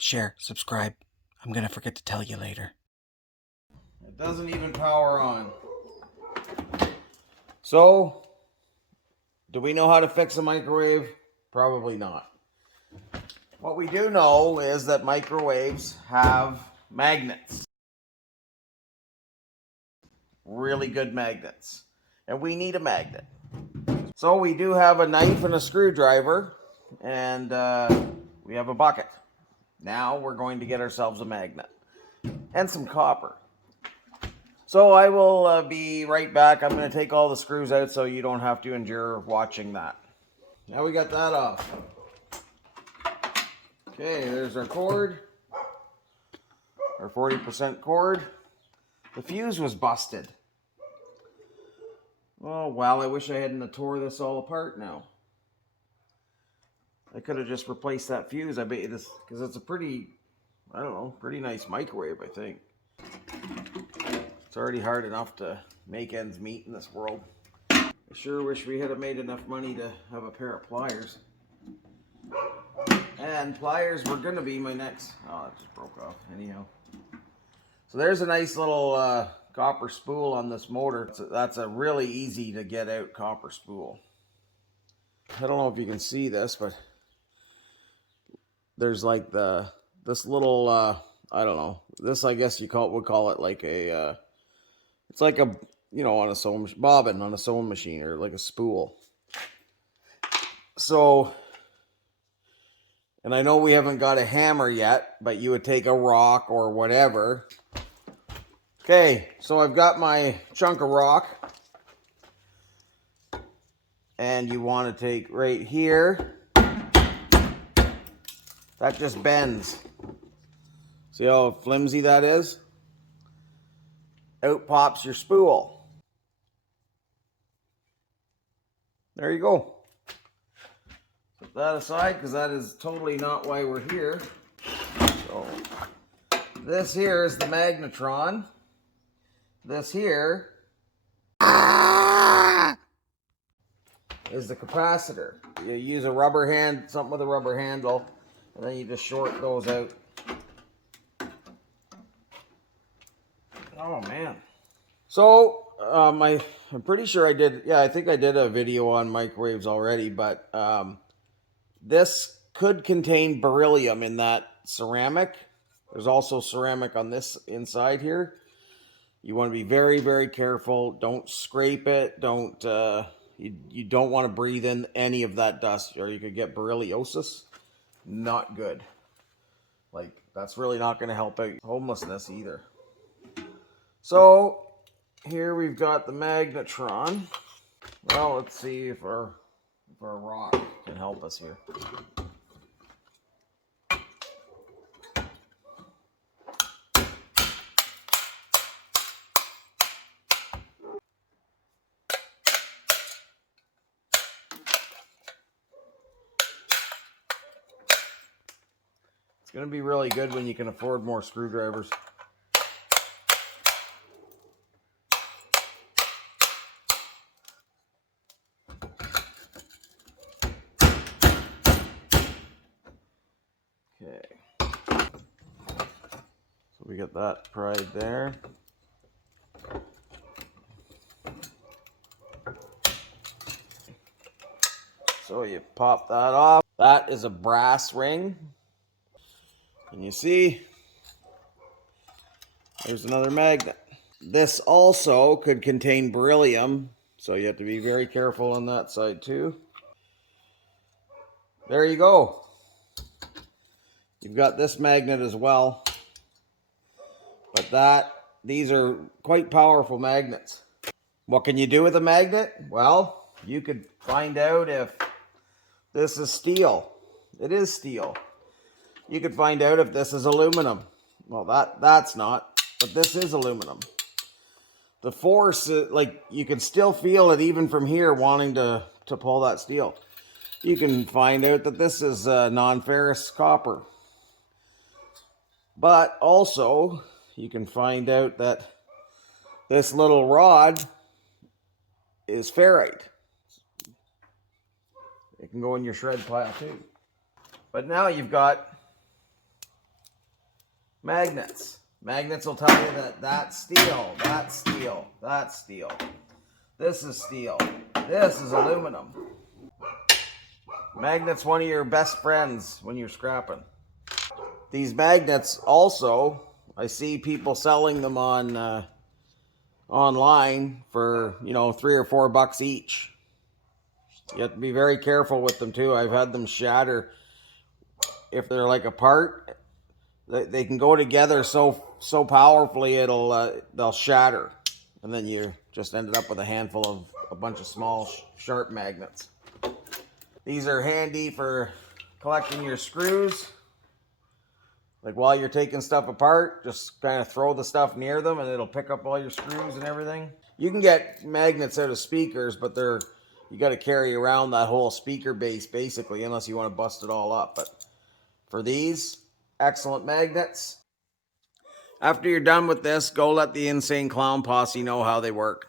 share, subscribe. I'm gonna forget to tell you later. It doesn't even power on. So, do we know how to fix a microwave? Probably not. What we do know is that microwaves have magnets. Really good magnets. And we need a magnet. So we do have a knife and a screwdriver, and we have a bucket. Now we're going to get ourselves a magnet and some copper. So I will be right back. I'm going to take all the screws out so you don't have to endure watching that. Now we got that off. Okay, there's our cord. Our 40% cord. The fuse was busted. Oh, well, I wish I hadn't tore this all apart now. I could have just replaced that fuse. I bet this, because it's a pretty, I don't know, pretty nice microwave, I think. It's already hard enough to make ends meet in this world. I sure wish we had made enough money to have a pair of pliers. And pliers were going to be my next... Oh, that just broke off. Anyhow. So there's a nice little copper spool on this motor. That's a really easy to get out copper spool. I don't know if you can see this, but there's like this little I don't know. This, I guess you would call it like a it's like a, you know, on a sewing bobbin on a sewing machine, or like a spool. So, and I know we haven't got a hammer yet, but you would take a rock or whatever. Okay, so I've got my chunk of rock, and you want to take right here. That just bends. See how flimsy that is? Out pops your spool. There you go. Put that aside, because that is totally not why we're here. So, this here is the magnetron. This here is the capacitor. You use a rubber hand, something with a rubber handle, and then you just short those out. Oh man. So I'm pretty sure I did. Yeah, I think I did a video on microwaves already, but this could contain beryllium in that ceramic. There's also ceramic on this inside here. You want to be very, very careful. Don't scrape it. Don't you don't want to breathe in any of that dust, or you could get berylliosis. Not good. Like, that's really not going to help out homelessness either. So here we've got the magnetron. Well, let's see if our rock can help us here. It's going to be really good when you can afford more screwdrivers. Okay. So we got that pried there. So you pop that off. That is a brass ring. And you see, there's another magnet. This also could contain beryllium, so you have to be very careful on that side too. There you go. You've got this magnet as well. But these are quite powerful magnets. What can you do with a magnet? Well, you could find out if this is steel. It is steel. You could find out if this is aluminum. Well, that's not, but this is aluminum. The force, like, you can still feel it even from here wanting to pull that steel. You can find out that this is non-ferrous copper. But also, you can find out that this little rod is ferrite. It can go in your shred pile too. But now you've got Magnets. Magnets will tell you that that's steel, that's steel, that's steel. This is steel. This is aluminum. Magnets one of your best friends when you're scrapping. These magnets also, I see people selling them on online for, $3 or $4 each. You have to be very careful with them too. I've had them shatter if they're like apart. They can go together so powerfully they'll shatter, and then you just ended up with a handful of a bunch of small sharp magnets. These are handy for collecting your screws. Like while you're taking stuff apart, just kind of throw the stuff near them and it'll pick up all your screws and everything. You can get magnets out of speakers, but you got to carry around that whole speaker base basically, unless you want to bust it all up. But for these, excellent magnets. After you're done with this, go let the Insane Clown Posse know how they work.